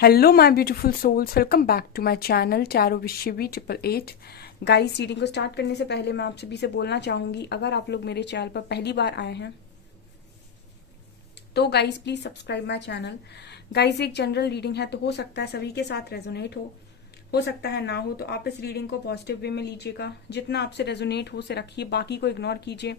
Hello my beautiful souls, welcome back to my channel tarot विशिवी 888। Guys, reading को start करने से पहले मैं आप सभी से बोलना चाहूंगी, अगर आप लोग मेरे चैनल पर पहली बार आए हैं तो guys please subscribe my channel. Guys, एक जनरल रीडिंग है तो हो सकता है सभी के साथ रेजोनेट हो सकता है ना हो, तो आप इस रीडिंग को पॉजिटिव वे में लीजिएगा। जितना आपसे रेजोनेट हो उसे रखिए, बाकी को इग्नोर कीजिए।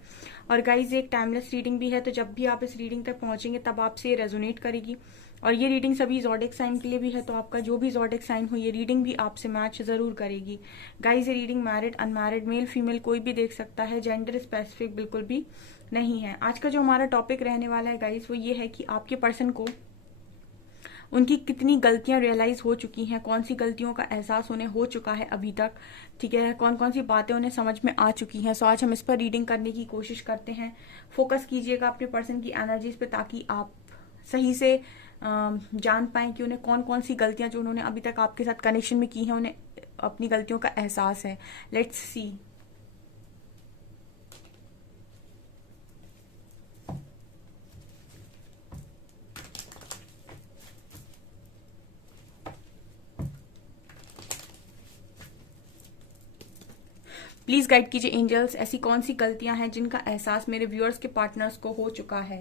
और गाइज, एक टाइमलेस रीडिंग भी है, तो जब भी आप इस रीडिंग तक पहुंचेंगे तब आपसे रेजोनेट करेगी। और ये रीडिंग सभी ज़ोडिक साइन के लिए भी है, तो आपका जो भी ज़ोडिक साइन हो ये रीडिंग भी आपसे मैच जरूर करेगी। गाइज, ये reading married unmarried male female कोई भी देख सकता है, जेंडर स्पेसिफिक बिल्कुल भी नहीं है। आज का जो हमारा टॉपिक रहने वाला है गाइज वो ये है कि आपके पर्सन को उनकी कितनी गलतियां रियलाइज हो चुकी हैं, कौन सी गलतियों का एहसास उन्हें हो चुका है अभी तक, ठीक है, कौन कौन सी बातें उन्हें समझ में आ चुकी हैं। सो आज हम इस पर रीडिंग करने की कोशिश करते हैं। फोकस कीजिएगा अपने पर्सन की एनर्जीज पे, ताकि आप सही से जान पाएं कि उन्हें कौन कौन सी गलतियां जो उन्होंने अभी तक आपके साथ कनेक्शन में की हैं उन्हें अपनी गलतियों का एहसास है। Let's see. प्लीज गाइड कीजिए एंजल्स, ऐसी कौन सी गलतियां हैं जिनका एहसास मेरे व्यूअर्स के पार्टनर्स को हो चुका है।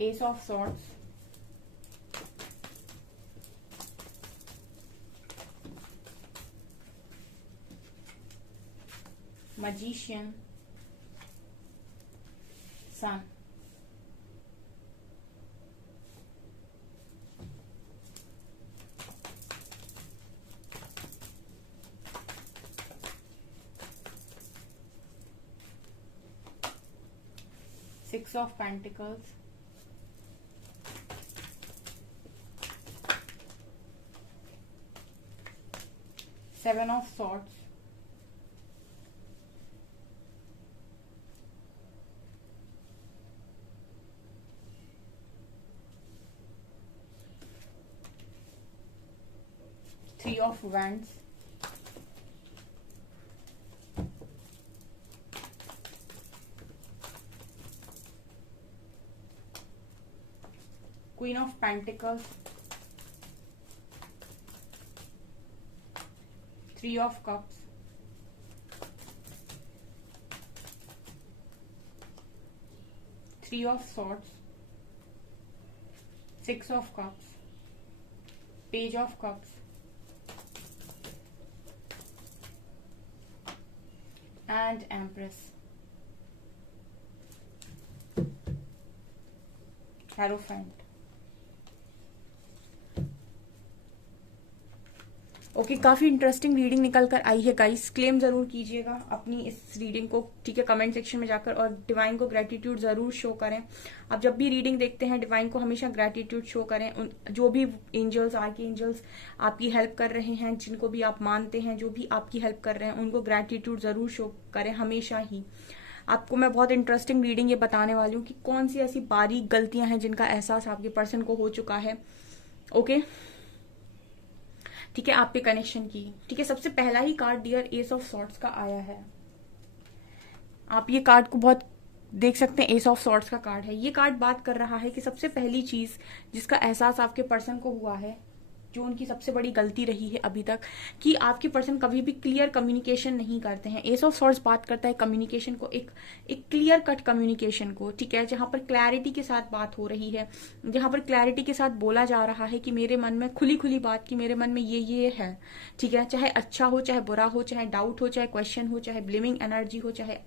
S of swords, magician, sun, six of pentacles, seven of swords, three of wands, queen of pentacles, three of cups, three of swords, six of cups, page of cups, and empress, hierophant। Okay, काफी interesting reading निकल कर आई है guys. Claim जरूर कीजिएगा अपनी इस reading को, ठीक है, कमेंट सेक्शन में जाकर, और डिवाइन को ग्रेटिट्यूड जरूर शो करें। आप जब भी रीडिंग देखते हैं डिवाइन को हमेशा ग्रेटिट्यूड शो करें। जो भी एंजल्स, आर्की एंजल्स आपकी हेल्प कर रहे हैं, जिनको भी आप मानते हैं, जो भी आपकी हेल्प कर रहे हैं, उनको ग्रेटिट्यूड जरूर शो करें हमेशा ही। आपको मैं बहुत इंटरेस्टिंग रीडिंग ये बताने वाली हूँ कि कौन सी ऐसी बारीक गलतियां हैं जिनका एहसास आपके पर्सन को हो चुका है। ओके, ठीक है, आपके कनेक्शन की। ठीक है, सबसे पहला ही card dear ace of swords का आया है। आप ये कार्ड को बहुत देख सकते हैं, एस ऑफ सॉर्ड्स का कार्ड है। ये कार्ड बात कर रहा है कि सबसे पहली चीज जिसका एहसास आपके पर्सन को हुआ है, जो उनकी सबसे बड़ी गलती रही है अभी तक, कि आपके पर्सन कभी भी क्लियर कम्युनिकेशन नहीं करते हैं। एस ऑफ सॉर्ड्स बात करता है कम्युनिकेशन को, एक क्लियर कट कम्युनिकेशन को, ठीक है, जहां पर क्लैरिटी के साथ बात हो रही है, जहां पर क्लैरिटी के साथ बोला जा रहा है कि मेरे मन में खुली खुली बात, की मेरे मन में ये है, ठीक है, चाहे अच्छा हो, चाहे बुरा हो, चाहे डाउट हो, चाहे क्वेश्चन हो, चाहे ब्लेमिंग एनर्जी हो, चाहे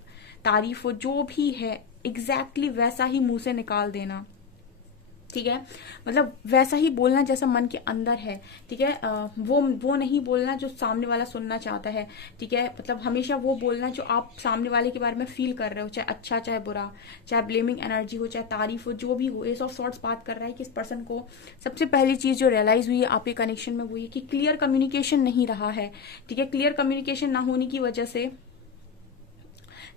तारीफ हो, जो भी है एग्जैक्टली वैसा ही मुंह से निकाल देना। ठीक है, मतलब वैसा ही बोलना जैसा मन के अंदर है। ठीक है, वो नहीं बोलना जो सामने वाला सुनना चाहता है। ठीक है, मतलब हमेशा वो बोलना जो आप सामने वाले के बारे में फील कर रहे हो, चाहे अच्छा चाहे बुरा, चाहे ब्लेमिंग एनर्जी हो, चाहे तारीफ हो, जो भी हो। एस ऑफ सॉर्ट्स बात कर रहा है कि इस पर्सन को सबसे पहली चीज जो रियलाइज हुई है आपके कनेक्शन में वो ये कि क्लियर कम्युनिकेशन नहीं रहा है। ठीक है, क्लियर कम्युनिकेशन ना होने की वजह से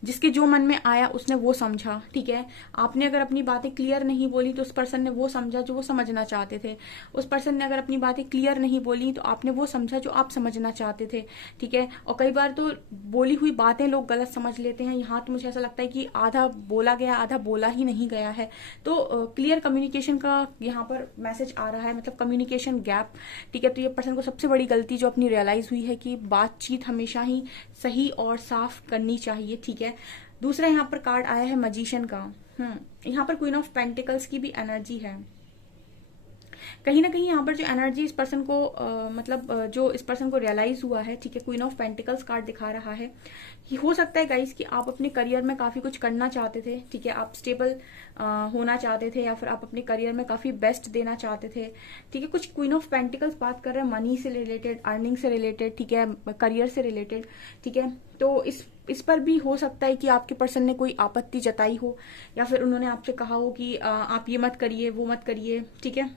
जिसके जो मन में आया उसने वो समझा, ठीक है। आपने अगर अपनी बातें क्लियर नहीं बोली तो उस पर्सन ने वो समझा जो वो समझना चाहते थे, उस पर्सन ने अगर अपनी बातें क्लियर नहीं बोली तो आपने वो समझा जो आप समझना चाहते थे, ठीक है। और कई बार तो बोली हुई बातें लोग गलत समझ लेते हैं। यहाँ तो मुझे ऐसा लगता है कि आधा बोला गया आधा बोला ही नहीं गया है। तो क्लियर कम्युनिकेशन का यहाँ पर मैसेज आ रहा है, मतलब कम्युनिकेशन गैप, ठीक है। तो ये पर्सन को सबसे बड़ी गलती जो अपनी रियलाइज हुई है कि बातचीत हमेशा ही सही और साफ करनी चाहिए, ठीक है। दूसरा यहाँ पर कार्ड आया है मजिशियन का। यहाँ पर क्वीन ऑफ पेंटिकल्स की भी एनर्जी है। कहीं ना कहीं यहाँ पर जो एनर्जी इस पर्सन को जो इस पर्सन को रियलाइज हुआ है, ठीक है, क्वीन ऑफ पेंटिकल्स कार्ड दिखा रहा है कि हो सकता है गाइस कि आप अपने करियर में काफी कुछ करना चाहते थे, ठीक है। आप स्टेबल होना चाहते थे या फिर आप अपने करियर में काफी बेस्ट देना चाहते थे, ठीक है। कुछ क्वीन ऑफ पेंटिकल्स बात कर रहे हैं मनी से रिलेटेड, अर्निंग से रिलेटेड, ठीक है, करियर से रिलेटेड, ठीक है। तो इस पर भी हो सकता है कि आपके पर्सन ने कोई आपत्ति जताई हो या फिर उन्होंने आपसे कहा हो कि आप ये मत करिए वो मत करिए, ठीक है।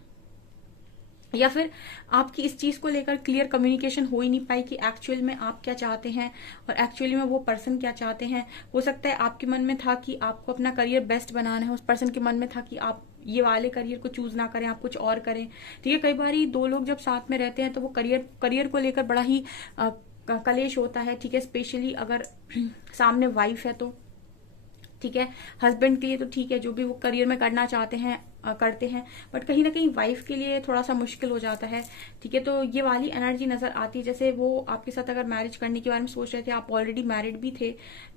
या फिर आपकी इस चीज को लेकर क्लियर कम्युनिकेशन हो ही नहीं पाई कि एक्चुअल में आप क्या चाहते हैं और एक्चुअली में वो पर्सन क्या चाहते हैं। हो सकता है आपके मन में था कि आपको अपना करियर बेस्ट बनाना है, उस पर्सन के मन में था कि आप ये वाले करियर को चूज ना करें, आप कुछ और करें, ठीक है। कई बार दो लोग जब साथ में रहते हैं तो वो करियर को लेकर बड़ा ही कलेश होता है, ठीक है। स्पेशली अगर सामने वाइफ है तो ठीक है, हस्बैंड के लिए तो ठीक है, जो भी वो करियर में करना चाहते हैं करते हैं, बट कहीं ना कहीं वाइफ के लिए थोड़ा सा मुश्किल हो जाता है, ठीक है। तो ये वाली एनर्जी नजर आती है, जैसे वो आपके साथ अगर मैरिज करने के बारे में सोच रहे थे, आप ऑलरेडी मैरिड भी थे,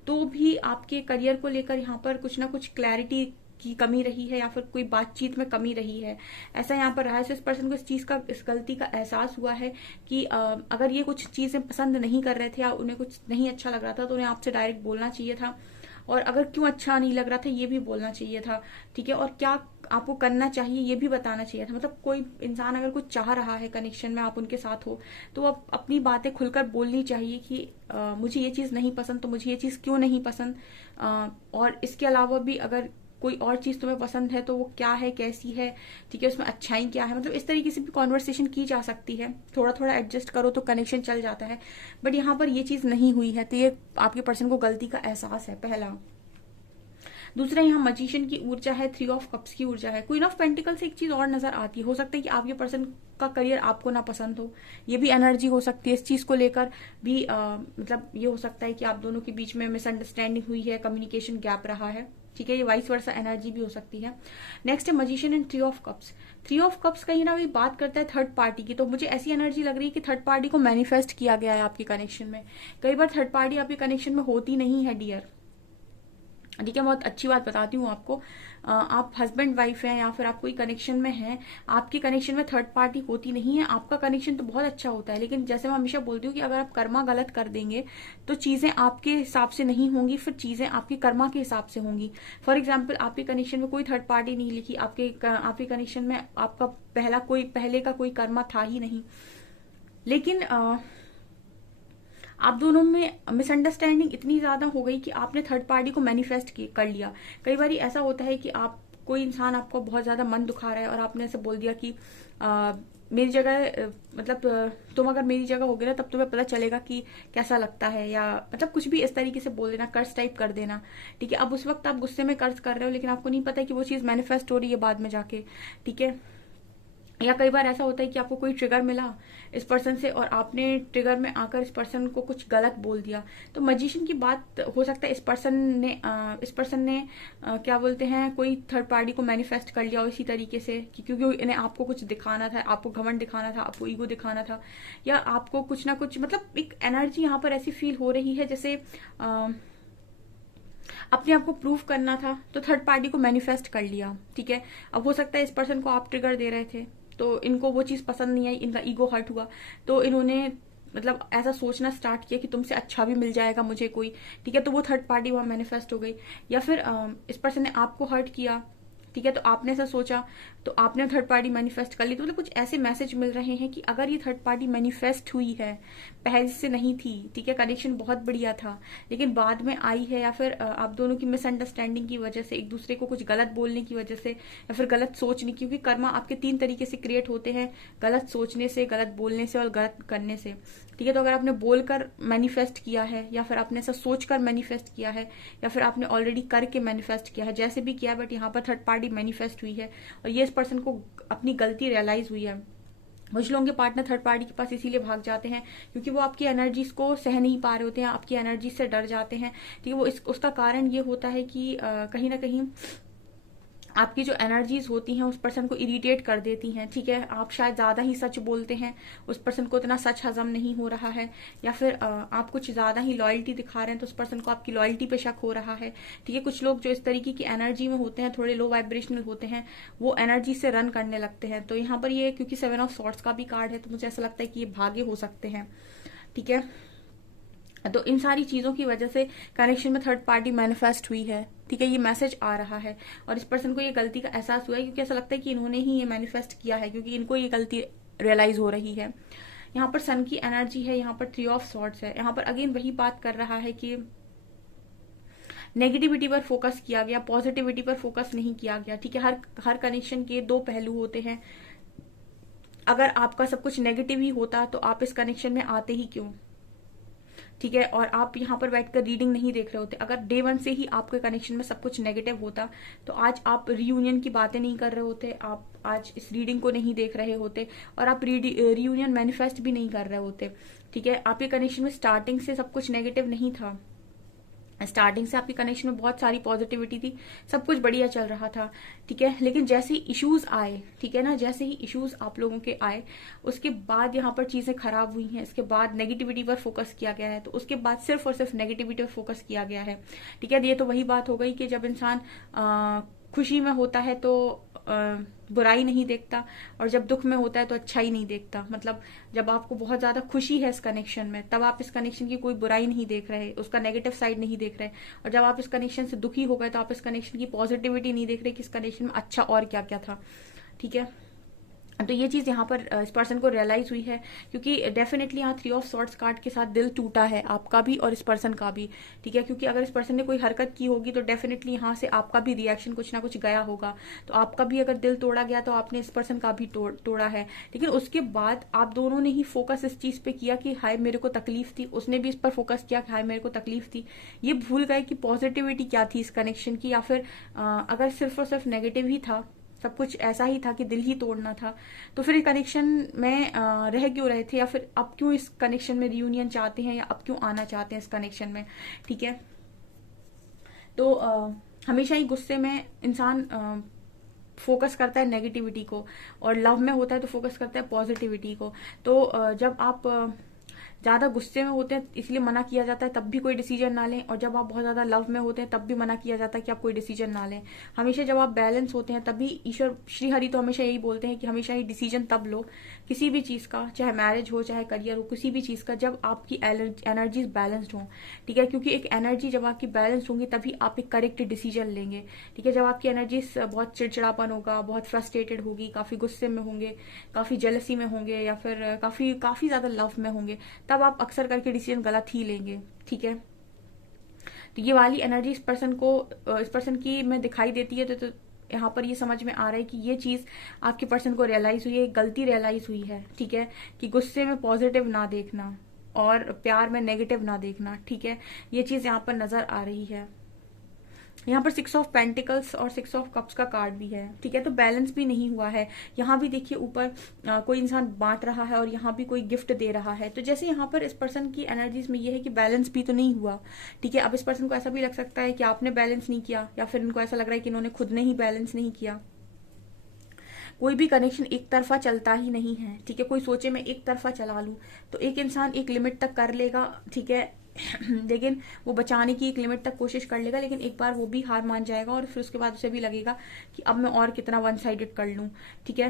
तो भी आपके करियर को लेकर यहाँ पर कुछ ना कुछ क्लैरिटी की कमी रही है या फिर कोई बातचीत में कमी रही है, ऐसा यहाँ पर रहा है। इस पर्सन को इस गलती का एहसास हुआ है कि अगर ये कुछ चीजें पसंद नहीं कर रहे थे या उन्हें कुछ नहीं अच्छा लग रहा था तो उन्हें आपसे डायरेक्ट बोलना चाहिए था, और अगर क्यों अच्छा नहीं लग रहा था ये भी बोलना चाहिए था, ठीक है। और क्या आपको करना चाहिए ये भी बताना चाहिए था। मतलब कोई इंसान अगर कुछ चाह रहा है कनेक्शन में, आप उनके साथ हो, तो आप अपनी बातें खुलकर बोलनी चाहिए कि मुझे ये चीज नहीं पसंद तो मुझे ये चीज क्यों नहीं पसंद, और इसके अलावा भी अगर कोई और चीज तुम्हें पसंद है तो वो क्या है, कैसी है, ठीक है, उसमें अच्छाई क्या है। मतलब इस तरीके से भी कॉन्वर्सेशन की जा सकती है, थोड़ा थोड़ा एडजस्ट करो तो कनेक्शन चल जाता है। बट यहाँ पर ये चीज नहीं हुई है, तो ये आपके पर्सन को गलती का एहसास है, पहला। दूसरा यहाँ मजिशियन की ऊर्जा है, 3 ऑफ कप्स की ऊर्जा है। क्वीन ऑफ पेंटिकल से एक चीज और नजर आती है, हो सकता है कि आपके पर्सन का करियर आपको ना पसंद हो, ये भी एनर्जी हो सकती है। इस चीज को लेकर भी मतलब ये हो सकता है कि आप दोनों के बीच में मिसअंडरस्टैंडिंग हुई है, कम्युनिकेशन गैप रहा है, ठीक है। ये वाइस वर्सा एनर्जी भी हो सकती है। नेक्स्ट है magician and 3 of cups. 3 of cups कहीं ना कहीं बात करता है थर्ड पार्टी की, तो मुझे ऐसी एनर्जी लग रही है कि थर्ड पार्टी को मैनिफेस्ट किया गया है आपके कनेक्शन में। कई बार थर्ड पार्टी आपके कनेक्शन में होती नहीं है डियर, ठीक है। बहुत अच्छी बात बताती हूँ आपको, आप हस्बैंड वाइफ हैं या फिर आप कोई कनेक्शन में हैं, आपके कनेक्शन में थर्ड पार्टी होती नहीं है। आपका कनेक्शन तो बहुत अच्छा होता है, लेकिन जैसे मैं हमेशा बोलती हूँ कि अगर आप कर्मा गलत कर देंगे तो चीजें आपके हिसाब से नहीं होंगी, फिर चीजें आपके कर्मा के हिसाब से होंगी। फॉर एग्जाम्पल आपके कनेक्शन में कोई थर्ड पार्टी नहीं लिखी, आपके कनेक्शन में आपका पहले का कोई कर्मा था ही नहीं, लेकिन आप दोनों में मिसअंडरस्टैंडिंग इतनी ज्यादा हो गई कि आपने थर्ड पार्टी को मैनिफेस्ट कर लिया। कई बार ऐसा होता है कि आप कोई इंसान आपको बहुत ज्यादा मन दुखा रहा है और आपने ऐसे बोल दिया कि मेरी जगह मतलब तुम अगर मेरी जगह होगे ना तब तुम्हें पता चलेगा कि कैसा लगता है, या मतलब कुछ भी इस तरीके से बोल देना, कर्ज टाइप कर देना, ठीक है। अब उस वक्त आप गुस्से में कर्ज कर रहे हो लेकिन आपको नहीं पता कि वो चीज मैनिफेस्ट हो रही है बाद में जाके, ठीक है। या कई बार ऐसा होता है कि आपको कोई ट्रिगर मिला इस पर्सन से और आपने ट्रिगर में आकर इस पर्सन को कुछ गलत बोल दिया। तो मजिशियन की बात हो सकता है इस पर्सन ने क्या बोलते हैं, कोई थर्ड पार्टी को मैनिफेस्ट कर लिया इसी तरीके से कि क्योंकि इन्हें आपको कुछ दिखाना था, आपको घमंड दिखाना था, आपको ईगो दिखाना था, या आपको कुछ ना कुछ, मतलब एक एनर्जी यहाँ पर ऐसी फील हो रही है जैसे अपने आप को प्रूव करना था, तो थर्ड पार्टी को मैनिफेस्ट कर लिया, ठीक है। अब हो सकता है इस पर्सन को आप ट्रिगर दे रहे थे तो इनको वो चीज पसंद नहीं आई, इनका ईगो हर्ट हुआ, तो इन्होंने मतलब ऐसा सोचना स्टार्ट किया कि तुमसे अच्छा भी मिल जाएगा मुझे कोई, ठीक है। तो वो थर्ड पार्टी वहां मैनिफेस्ट हो गई। या फिर इस पर्सन ने आपको हर्ट किया, ठीक है, तो आपने ऐसा सोचा तो आपने थर्ड पार्टी मैनिफेस्ट कर ली। तो मतलब कुछ ऐसे मैसेज मिल रहे हैं कि अगर ये थर्ड पार्टी मैनिफेस्ट हुई है, पहले से नहीं थी, ठीक है, कनेक्शन बहुत बढ़िया था, लेकिन बाद में आई है, या फिर आप दोनों की मिसअंडरस्टैंडिंग की वजह से, एक दूसरे को कुछ गलत बोलने की वजह से, या फिर गलत सोचने, क्योंकि कर्मा आपके 3 तरीके से क्रिएट होते हैं, गलत सोचने से, गलत बोलने से और गलत करने से, ठीक है। तो अगर आपने बोलकर मैनिफेस्ट किया है या फिर आपने ऐसा सोचकर मैनिफेस्ट किया है या फिर आपने ऑलरेडी करके मैनिफेस्ट किया है, जैसे भी किया, बट यहाँ पर थर्ड पार्टी मैनिफेस्ट हुई है और ये इस पर्सन को अपनी गलती रियलाइज हुई है। कुछ लोगों के पार्टनर थर्ड पार्टी के पास इसीलिए भाग जाते हैं क्योंकि वो आपकी एनर्जीज को सह नहीं पा रहे होते हैं, आपकी एनर्जीज से डर जाते हैं। ठीक है, वो उसका कारण ये होता है कि कहीं ना कहीं आपकी जो एनर्जीज होती हैं उस पर्सन को इरिटेट कर देती हैं। ठीक है, आप शायद ज्यादा ही सच बोलते हैं, उस पर्सन को इतना सच हजम नहीं हो रहा है, या फिर आप कुछ ज्यादा ही लॉयल्टी दिखा रहे हैं तो उस पर्सन को आपकी लॉयल्टी पे शक हो रहा है। ठीक है, कुछ लोग जो इस तरीके की एनर्जी में होते हैं, थोड़े लो वाइब्रेशनल होते हैं, वो एनर्जी से रन करने लगते हैं। तो यहाँ पर ये क्योंकि 7 ऑफ सॉर्ड्स का भी कार्ड है तो मुझे ऐसा लगता है कि ये भागे हो सकते हैं। ठीक है, तो इन सारी चीजों की वजह से कनेक्शन में थर्ड पार्टी मैनिफेस्ट हुई है। ठीक है, ये मैसेज आ रहा है और इस पर्सन को ये गलती का एहसास हुआ है क्योंकि ऐसा लगता है कि इन्होंने ही ये मैनिफेस्ट किया है, क्योंकि इनको ये गलती रियलाइज हो रही है। यहाँ पर सन की एनर्जी है, यहाँ पर 3 ऑफ सॉर्ड्स है। यहाँ पर अगेन वही बात कर रहा है कि नेगेटिविटी पर फोकस किया गया, पॉजिटिविटी पर फोकस नहीं किया गया। ठीक है, हर कनेक्शन के दो पहलू होते हैं। अगर आपका सब कुछ नेगेटिव ही होता तो आप इस कनेक्शन में आते ही क्यों? ठीक है, और आप यहाँ पर बैठकर रीडिंग नहीं देख रहे होते। अगर डे 1 से ही आपके कनेक्शन में सब कुछ नेगेटिव होता तो आज आप रियूनियन की बातें नहीं कर रहे होते, आप आज इस रीडिंग को नहीं देख रहे होते और आप रियूनियन मैनिफेस्ट भी नहीं कर रहे होते। ठीक है, आपके कनेक्शन में स्टार्टिंग से सब कुछ नेगेटिव नहीं था, स्टार्टिंग से आपके कनेक्शन में बहुत सारी पॉजिटिविटी थी, सब कुछ बढ़िया चल रहा था। ठीक है, लेकिन जैसे ही इश्यूज आए, ठीक है ना, जैसे ही इश्यूज आप लोगों के आए उसके बाद यहाँ पर चीजें खराब हुई हैं। इसके बाद नेगेटिविटी पर फोकस किया गया है, तो उसके बाद सिर्फ और सिर्फ नेगेटिविटी पर फोकस किया गया है। ठीक है, ये तो वही बात हो गई कि जब इंसान खुशी में होता है तो बुराई नहीं देखता और जब दुख में होता है तो अच्छा ही नहीं देखता। मतलब जब आपको बहुत ज्यादा खुशी है इस कनेक्शन में तब आप इस कनेक्शन की कोई बुराई नहीं देख रहे, उसका नेगेटिव साइड नहीं देख रहे, और जब आप इस कनेक्शन से दुखी हो गए तो आप इस कनेक्शन की पॉजिटिविटी नहीं देख रहे कि इस कनेक्शन में अच्छा और क्या क्या था। ठीक है, तो ये चीज यहाँ पर इस पर्सन को रियलाइज हुई है क्योंकि डेफिनेटली यहाँ 3 ऑफ सॉर्ड्स कार्ड के साथ दिल टूटा है आपका भी और इस पर्सन का भी। ठीक है, क्योंकि अगर इस पर्सन ने कोई हरकत की होगी तो डेफिनेटली यहाँ से आपका भी रिएक्शन कुछ ना कुछ गया होगा। तो आपका भी अगर दिल तोड़ा गया तो आपने इस पर्सन का भी तोड़ा है। लेकिन उसके बाद आप दोनों ने ही फोकस इस चीज पे किया कि हाय मेरे को तकलीफ थी, उसने भी इस पर फोकस किया कि हाय मेरे को तकलीफ थी। ये भूल गए कि पॉजिटिविटी क्या थी इस कनेक्शन की, या फिर अगर सिर्फ और सिर्फ नेगेटिव ही था, सब कुछ ऐसा ही था कि दिल ही तोड़ना था, तो फिर कनेक्शन में रह क्यों रहे थे, या फिर अब क्यों इस कनेक्शन में रियूनियन चाहते हैं, या अब क्यों आना चाहते हैं इस कनेक्शन में। ठीक है, तो हमेशा ही गुस्से में इंसान फोकस करता है नेगेटिविटी को और लव में होता है तो फोकस करता है पॉजिटिविटी को। तो जब आप ज्यादा गुस्से में होते हैं इसलिए मना किया जाता है तब भी कोई डिसीजन ना लें, और जब आप बहुत ज्यादा लव में होते हैं तब भी मना किया जाता है कि आप कोई डिसीजन ना लें। हमेशा जब आप बैलेंस होते हैं तभी ईश्वर श्री हरि तो हमेशा यही बोलते हैं कि हमेशा ही डिसीजन तब लो किसी भी चीज का, चाहे मैरिज हो चाहे करियर हो, किसी भी चीज का, जब आपकी एनर्जीज बैलेंस्ड हो। ठीक है, क्योंकि एक एनर्जी जब आपकी बैलेंस होंगी तभी आप एक करेक्ट डिसीजन लेंगे। ठीक है, जब आपकी एनर्जीज बहुत चिड़चिड़ापन होगा, बहुत फ्रस्ट्रेटेड होगी, काफी गुस्से में होंगे, काफी जेलसी में होंगे, या फिर काफी काफी ज्यादा लव में होंगे, तब आप अक्सर करके डिसीजन गलत ही लेंगे। ठीक है, तो ये वाली एनर्जी इस पर्सन की में दिखाई देती है। तो यहाँ पर ये समझ में आ रहा है कि ये चीज आपके पर्सन को रियलाइज हुई है, गलती रियलाइज हुई है। ठीक है, कि गुस्से में पॉजिटिव ना देखना और प्यार में नेगेटिव ना देखना। ठीक है, ये चीज यहाँ पर नजर आ रही है। यहाँ पर 6 ऑफ पेंटिकल्स और 6 ऑफ कप्स का कार्ड भी है। ठीक है, तो बैलेंस भी नहीं हुआ है। यहाँ भी देखिए ऊपर कोई इंसान बांट रहा है और यहाँ भी कोई गिफ्ट दे रहा है, तो जैसे यहाँ पर इस पर्सन की एनर्जीज में ये है कि बैलेंस भी तो नहीं हुआ। ठीक है, अब इस पर्सन को ऐसा भी लग सकता है कि आपने बैलेंस नहीं किया, या फिर इनको ऐसा लग रहा है कि इन्होंने खुद ने ही बैलेंस नहीं किया। कोई भी कनेक्शन एक तरफा चलता ही नहीं है। ठीक है, कोई सोचे मैं एक तरफा चला लूं तो एक इंसान एक लिमिट तक कर लेगा। ठीक है, लेकिन वो बचाने की एक लिमिट तक कोशिश कर लेगा, लेकिन एक बार वो भी हार मान जाएगा और फिर उसके बाद उसे भी लगेगा कि अब मैं और कितना वन साइडेड कर लूं। ठीक है,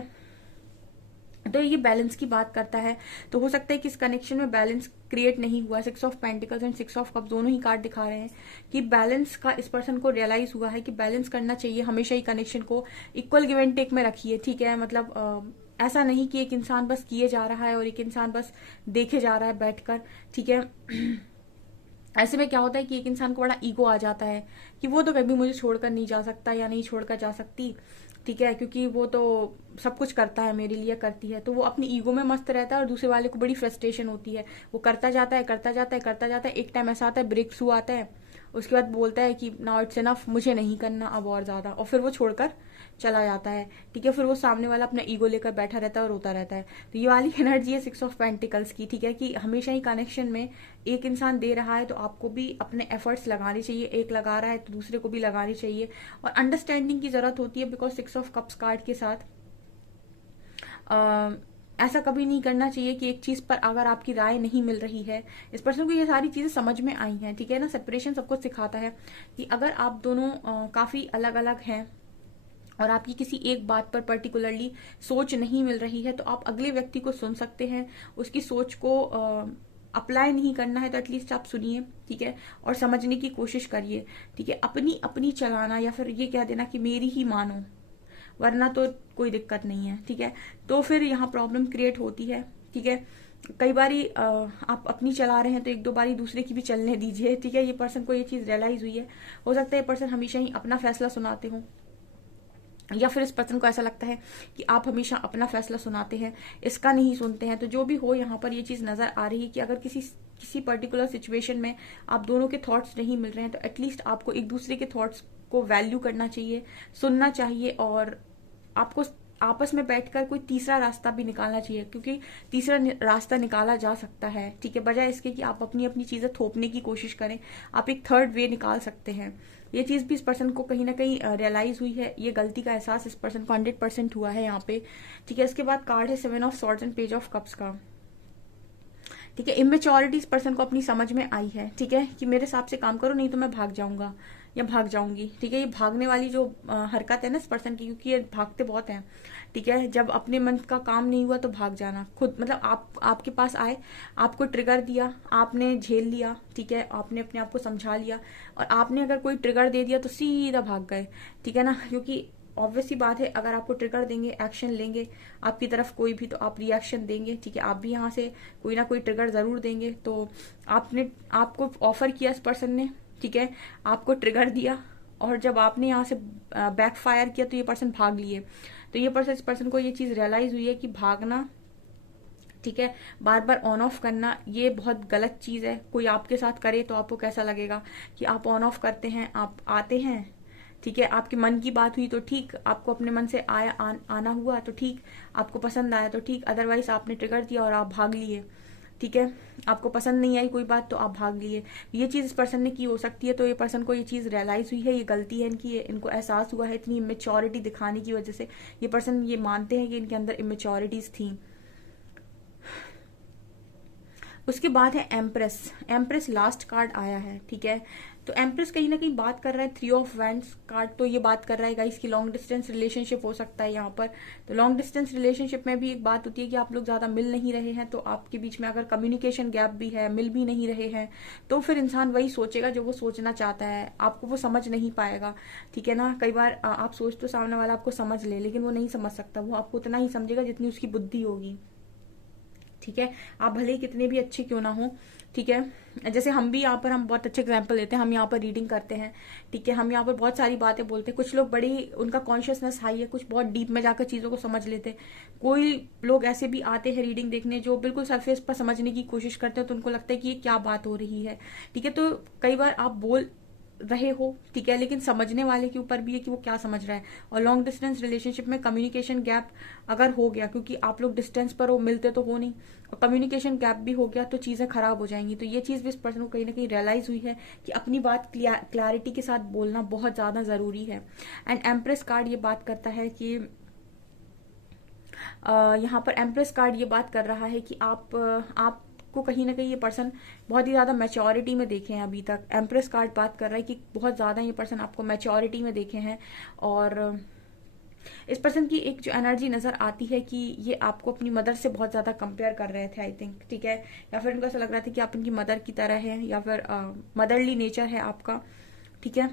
तो ये बैलेंस की बात करता है। तो हो सकता है कि इस कनेक्शन में बैलेंस क्रिएट नहीं हुआ। 6 of pentacles and 6 of cup दोनों ही कार्ड दिखा रहे हैं कि बैलेंस का इस पर्सन को रियलाइज हुआ है कि बैलेंस करना चाहिए। हमेशा ही कनेक्शन को इक्वल गिव एंड टेक में रखिए। ठीक है, मतलब ऐसा नहीं कि एक इंसान बस किए जा रहा है और एक इंसान बस देखे जा रहा है बैठकर। ठीक है, ऐसे में क्या होता है कि एक इंसान को बड़ा ईगो आ जाता है कि वो तो कभी मुझे छोड़कर नहीं जा सकता या नहीं छोड़कर जा सकती, ठीक है, क्योंकि वो तो सब कुछ करता है मेरे लिए, करती है, तो वो अपनी ईगो में मस्त रहता है और दूसरे वाले को बड़ी फ्रस्ट्रेशन होती है। वो करता जाता है, करता जाता है, करता जाता है, एक टाइम ऐसा आता है, ब्रेक थ्रू आता है, उसके बाद बोलता है कि नाउ इट्स इनफ, मुझे नहीं करना अब और ज्यादा, और फिर वो छोड़कर चला जाता है। ठीक है, फिर वो सामने वाला अपना ईगो लेकर बैठा रहता है और रोता रहता है। तो ये वाली एनर्जी है 6 ऑफ पेंटिकल्स की। ठीक है, कि हमेशा ही कनेक्शन में एक इंसान दे रहा है तो आपको भी अपने एफर्ट्स लगाने चाहिए, एक लगा रहा है तो दूसरे को भी लगाने चाहिए, और अंडरस्टैंडिंग की जरूरत होती है, बिकॉज 6 ऑफ कप्स कार्ड के साथ ऐसा कभी नहीं करना चाहिए कि एक चीज पर अगर आपकी राय नहीं मिल रही है, इस पर्सन को ये सारी चीजें समझ में आई हैं। ठीक है ना, सेपरेशन सबको सिखाता है कि अगर आप दोनों काफी अलग अलग हैं और आपकी किसी एक बात पर पर्टिकुलरली सोच नहीं मिल रही है, तो आप अगले व्यक्ति को सुन सकते हैं, उसकी सोच को अप्लाई नहीं करना है तो एटलीस्ट आप सुनिए। ठीक है, और समझने की कोशिश करिए। ठीक है, अपनी अपनी चलाना या फिर ये कह देना कि मेरी ही मानो, वरना तो कोई दिक्कत नहीं है। ठीक है, तो फिर यहाँ प्रॉब्लम क्रिएट होती है। ठीक है, कई बारी आप अपनी चला रहे हैं तो एक दो बारी दूसरे की भी चलने दीजिए। ठीक है, ये पर्सन को ये चीज रियलाइज हुई है, हो सकता है ये पर्सन हमेशा ही अपना फैसला सुनाते हो, या फिर इस पर्सन को ऐसा लगता है कि आप हमेशा अपना फैसला सुनाते हैं, इसका नहीं सुनते हैं। तो जो भी हो, यहाँ पर ये चीज नजर आ रही है कि अगर किसी पर्टिकुलर सिचुएशन में आप दोनों के थॉट्स नहीं मिल रहे हैं, तो एटलीस्ट आपको एक दूसरे के थॉट्स को वैल्यू करना चाहिए, सुनना चाहिए, और आपको आपस में बैठकर कोई तीसरा रास्ता भी निकालना चाहिए, क्योंकि तीसरा रास्ता निकाला जा सकता है। ठीक है, बजाय इसके कि आप अपनी अपनी चीजें थोपने की कोशिश करें, आप एक थर्ड वे निकाल सकते हैं। ये चीज भी इस पर्सन को कहीं ना कहीं रियलाइज हुई है, ये गलती का एहसास इस पर्सन को 100% हुआ है यहाँ पे। ठीक है, इसके बाद कार्ड है 7 of swords and page of cups का। ठीक है, इमेच्योरिटी इस पर्सन को अपनी समझ में आई है। ठीक है, कि मेरे हिसाब से काम करो, नहीं तो मैं भाग जाऊंगा या भाग जाऊंगी। ठीक है, ये भागने वाली जो हरकत है ना इस पर्सन की, क्योंकि ये भागते बहुत हैं। ठीक है, जब अपने मन का काम नहीं हुआ तो भाग जाना, खुद मतलब आपके पास आए, आपको ट्रिगर दिया, आपने झेल लिया। ठीक है, आपने अपने आप को समझा लिया, और आपने अगर कोई ट्रिगर दे दिया तो सीधा भाग गए। ठीक है ना, क्योंकि ऑब्वियस सी बात है, अगर आपको ट्रिगर देंगे, एक्शन लेंगे आपकी तरफ कोई भी, तो आप रिएक्शन देंगे। ठीक है, आप भी यहाँ से कोई ना कोई ट्रिगर जरूर देंगे। तो आपको ऑफर किया इस पर्सन ने, ठीक है, आपको ट्रिगर दिया, और जब आपने यहाँ से बैक फायर किया तो ये पर्सन भाग लिए। तो ये पर्सन इस पर्सन को ये चीज रियलाइज हुई है कि भागना, ठीक है, बार बार ऑन ऑफ करना, ये बहुत गलत चीज है। कोई आपके साथ करे तो आपको कैसा लगेगा कि आप ऑन ऑफ करते हैं, आप आते हैं। ठीक है, आपके मन की बात हुई तो ठीक, आपको अपने मन से आना हुआ तो ठीक, आपको पसंद आया तो ठीक, अदरवाइज आपने ट्रिगर दिया और आप भाग लिए। ठीक है, आपको पसंद नहीं आई कोई बात तो आप भाग लिए। ये चीज इस पर्सन ने की हो सकती है। तो ये पर्सन को ये चीज रियलाइज हुई है, ये गलती है इनकी, इनको एहसास हुआ है, इतनी इमेच्योरिटी दिखाने की वजह से ये पर्सन ये मानते हैं कि इनके अंदर इमेच्योरिटीज थी। उसके बाद है एम्प्रेस। एम्प्रेस लास्ट कार्ड आया है। ठीक है, तो एम्प्रेस कहीं ना कहीं बात कर रहा है 3 ऑफ वैंड्स कार्ड, तो ये बात कर रहा है गाइस की लॉन्ग डिस्टेंस रिलेशनशिप हो सकता है यहाँ पर। तो लॉन्ग डिस्टेंस रिलेशनशिप में भी एक बात होती है कि आप लोग ज्यादा मिल नहीं रहे हैं, तो आपके बीच में अगर कम्युनिकेशन गैप भी है, मिल भी नहीं रहे हैं, तो फिर इंसान वही सोचेगा जो वो सोचना चाहता है, आपको वो समझ नहीं पाएगा। ठीक है ना, कई बार आप सोच तो सामने वाला आपको समझ ले, लेकिन वो नहीं समझ सकता, वो आपको उतना ही समझेगा जितनी उसकी बुद्धि होगी। ठीक है, आप भले ही कितने भी अच्छे क्यों ना हो। ठीक है, जैसे हम भी यहाँ पर, हम बहुत अच्छे एग्जाम्पल लेते हैं, हम यहाँ पर रीडिंग करते हैं। ठीक है, हम यहाँ पर बहुत सारी बातें बोलते हैं, कुछ लोग बड़ी, उनका कॉन्शियसनेस हाई है, कुछ बहुत डीप में जाकर चीजों को समझ लेते हैं। कोई लोग ऐसे भी आते हैं रीडिंग देखने जो बिल्कुल सरफेस पर समझने की कोशिश करते हैं, तो उनको लगता है कि ये क्या बात हो रही है। ठीक है, तो कई बार आप बोल रहे हो, ठीक है, लेकिन समझने वाले के ऊपर भी है कि वो क्या समझ रहा है। और लॉन्ग डिस्टेंस रिलेशनशिप में कम्युनिकेशन गैप अगर हो गया, क्योंकि आप लोग डिस्टेंस पर हो, मिलते तो हो नहीं, और कम्युनिकेशन गैप भी हो गया, तो चीजें खराब हो जाएंगी। तो ये चीज भी इस पर्सन को कहीं ना कहीं रियलाइज हुई है कि अपनी बात क्लैरिटी के साथ बोलना बहुत ज्यादा जरूरी है। एंड एम्प्रेस कार्ड ये बात करता है कि यहाँ पर एम्प्रेस कार्ड ये बात कर रहा है कि आप को कहीं ना कहीं ये पर्सन बहुत ही ज्यादा मैच्योरिटी में देखे हैं अभी तक। एम्प्रेस कार्ड बात कर रहा है कि बहुत ज्यादा ये पर्सन आपको मैच्योरिटी में देखे हैं, और इस पर्सन की एक जो एनर्जी नजर आती है कि ये आपको अपनी मदर से बहुत ज्यादा कंपेयर कर रहे थे, आई थिंक। ठीक है, या फिर इनको ऐसा लग रहा था कि आप इनकी मदर की तरह है, या फिर मदरली नेचर है आपका। ठीक है,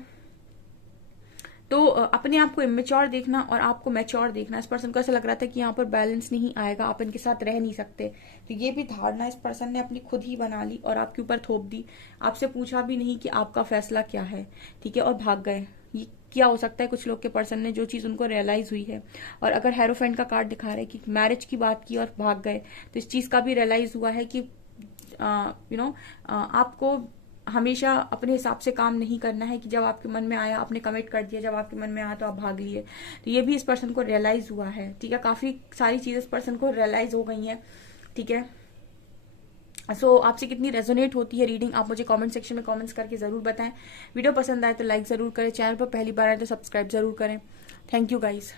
तो अपने आप को इमेच्योर देखना और आपको मैच्योर देखना, इस पर्सन को ऐसा लग रहा था कि यहाँ पर बैलेंस नहीं आएगा, आप इनके साथ रह नहीं सकते। तो ये भी धारणा इस पर्सन ने अपनी खुद ही बना ली और आपके ऊपर थोप दी, आपसे पूछा भी नहीं कि आपका फैसला क्या है। ठीक है, और भाग गए। ये क्या हो सकता है कुछ लोग के पर्सन ने, जो चीज उनको रियलाइज हुई है। और अगर हेरोफेंट का कार्ड दिखा रहा है कि मैरिज की बात की और भाग गए, तो इस चीज का भी रियलाइज हुआ है कि आपको हमेशा अपने हिसाब से काम नहीं करना है, कि जब आपके मन में आया आपने कमिट कर दिया, जब आपके मन में आया तो आप भाग लिए। तो ये भी इस पर्सन को रियलाइज हुआ है, ठीक है। काफी सारी चीजें इस पर्सन को रियलाइज हो गई हैं, ठीक है। आपसे कितनी रेजोनेट होती है रीडिंग, आप मुझे कमेंट सेक्शन में कमेंट्स करके जरूर बताएं। वीडियो पसंद आए तो लाइक जरूर करें, चैनल पर पहली बार आए तो सब्सक्राइब जरूर करें। Thank you guys.